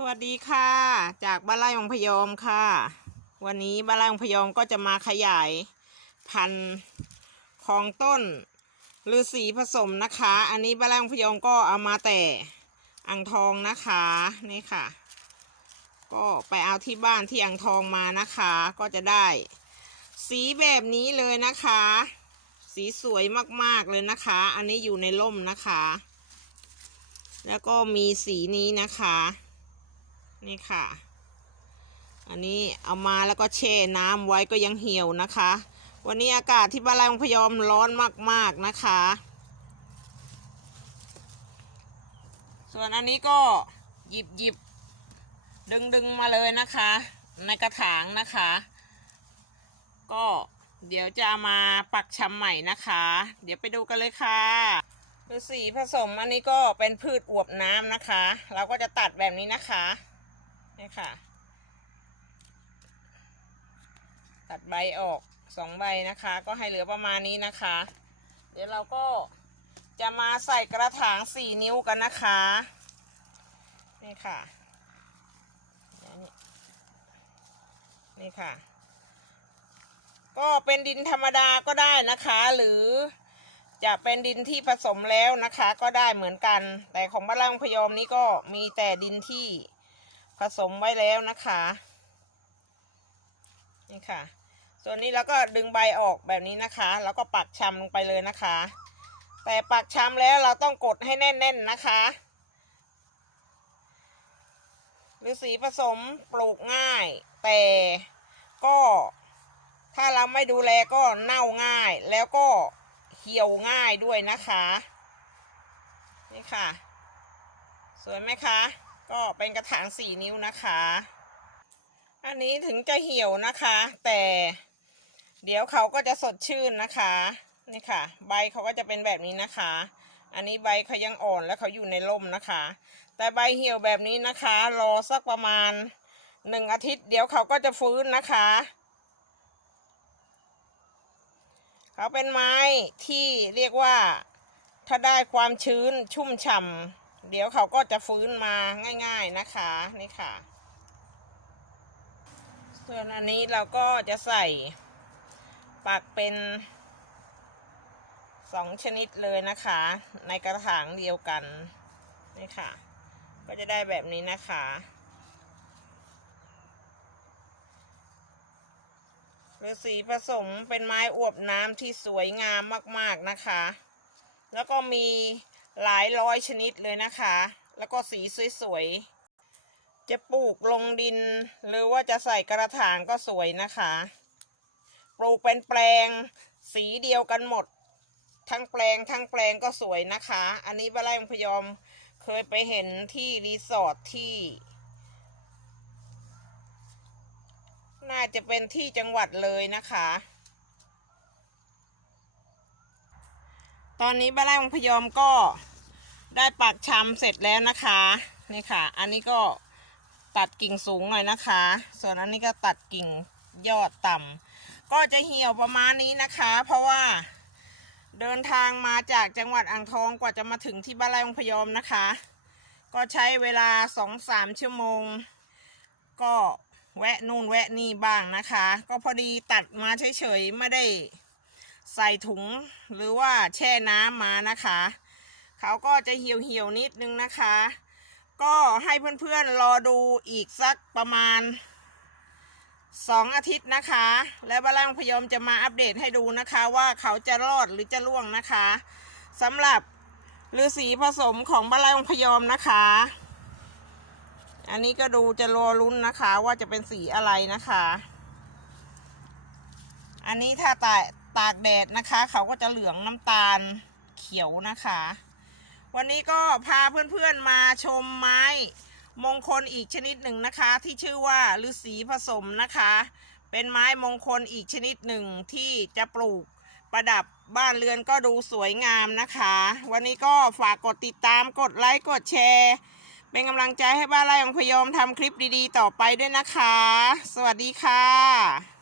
สวัสดีค่ะ จากบ้านไร่องพยอมค่ะ วันนี้บ้านไร่องพยอมก็จะมาขยายพันธุ์ของต้นฤาษีผสมนะคะ อันนี้บ้านไร่องพยอมก็เอามาแต่อ่างทองนะคะนี่ค่ะ ก็ไปเอาที่บ้านที่อ่างทองมานะคะ ก็จะได้ สีแบบนี้เลยนะคะ สีสวยมากๆเลยนะคะ อันนี้อยู่ในร่มนะคะ แล้วก็มีสีนี้นะคะ นี่ค่ะ อันนี้เอามาแล้วก็แช่น้ำไว้ก็ยังเหี่ยวนะคะ วันนี้อากาศที่บ้านไร่องพยอมร้อนมากๆนะคะ ส่วนอันนี้ก็หยิบหยิบดึงดึงมาเลยนะคะ ในกระถางนะคะ ก็เดี๋ยวจะามาปักชำใหม่นะคะ เดี๋ยวไปดูกันเลยค่ะฤาษีผสมอันนี้ก็เป็นพืชอวบน้ำนะคะ เราก็จะตัดแบบนี้นะคะ นี่ค่ะ ตัดใบออกสองใบนะคะ ก็ให้เหลือประมาณนี้นะคะ เดี๋ยวเราก็จะมาใส่กระถางสี่นิ้วกันนะคะ นี่ค่ะนี่ค่ะ ก็เป็นดินธรรมดาก็ได้นะคะ หรือจะเป็นดินที่ผสมแล้วนะคะ ก็ได้เหมือนกัน แต่ของบ้านล่างพยอมนี้ก็มีแต่ดินที่ ผสมไว้แล้วนะคะนี่ค่ะ ส่วนนี้เราก็ดึงใบออกแบบนี้นะคะ แล้วก็ปักชำลงไปเลยนะคะ แต่ปักชำแล้วเราต้องกดให้แน่น ๆนะคะฤาษีผสมปลูกง่าย แต่ก็ถ้าเราไม่ดูแลก็เน่าง่าย แล้วก็เหี่ยวง่ายด้วยนะคะ นี่ค่ะ สวยไหมคะ ก็เป็นกระถางสี่นิ้วนะคะ อันนี้ถึงจะเหี่ยวนะคะ แต่เดี๋ยวเขาก็จะสดชื่นนะคะนี่ค่ะ ใบเขาก็จะเป็นแบบนี้นะคะ อันนี้ใบเขายังอ่อนและเขาอยู่ในร่มนะคะ แต่ใบเหี่ยวแบบนี้นะคะ รอสักประมาณหนึ่งอาทิตย์ เดี๋ยวเขาก็จะฟื้นนะคะเขาเป็นไม้ที่เรียกว่าถ้าได้ความชื้นชุ่มฉ่ำ เดี๋ยวเขาก็จะฟื้นมาง่าย ๆนะคะนี่ค่ะ ส่วนอันนี้เราก็จะใส่ปักเป็นสองชนิดเลยนะคะ ในกระถางเดียวกันนี่ค่ะ ก็จะได้แบบนี้นะคะฤาษีผสมเป็นไม้อวบน้ำที่สวยงามมาก ๆนะคะ แล้วก็มี หลายร้อยชนิดเลยนะคะ แล้วก็สีสวยๆ จะปลูกลงดิน หรือว่าจะใส่กระถางก็สวยนะคะ ปลูกเป็นแปลง สีเดียวกันหมด ทั้งแปลงทั้งแปลงก็สวยนะคะ อันนี้บ้านไร่พยอมเคยไปเห็นที่รีสอร์ทที่ น่าจะเป็นที่จังหวัดเลยนะคะ ตอนนี้บ้านไร่พยอมก็ ได้ปักชำเสร็จแล้วนะคะนี่ค่ะ อันนี้ก็ตัดกิ่งสูงหน่อยนะคะ ส่วนอันนี้ก็ตัดกิ่งยอดต่ำก็จะเหี่ยวประมาณนี้นะคะ เพราะว่าเดินทางมาจากจังหวัดอ่างทองกว่าจะมาถึงที่บ้านไร่พยอมนะคะ ก็ใช้เวลาสองสามชั่วโมง ก็แวะนู่นแวะนี่บ้างนะคะ ก็พอดีตัดมาเฉยๆไม่ได้ใส่ถุงหรือว่าแช่น้ำมานะคะ เขาก็จะเหี่ยวเหี่ยวๆนิดนึงนะคะ ก็ให้เพื่อนๆรอดูอีกสักประมาณสองอาทิตย์นะคะ แล้วบ้าล่างพยอมจะมาอัปเดตให้ดูนะคะว่าเขาจะรอดหรือจะร่วงนะคะสำหรับฤาษีผสมของบาล่างพยอมนะคะ อันนี้ก็ดูจะรอลุ้นนะคะว่าจะเป็นสีอะไรนะคะ อันนี้ถ้าตากตากแดดนะคะ เขาก็จะเหลืองน้ำตาลเขียวนะคะ วันนี้ก็พาเพื่อนๆมาชมไม้ มงคลอีกชนิดหนึ่งนะคะ ที่ชื่อว่าฤาษีผสมนะคะ เป็นไม้มงคลอีกชนิดหนึ่งที่จะปลูกประดับบ้านเรือนก็ดูสวยงามนะคะ วันนี้ก็ฝากกดติดตามกดไลค์กดแชร์ เป็นกำลังใจให้บ้านไร่ของพยอมทำคลิปดีๆ ต่อไปด้วยนะคะ สวัสดีค่ะ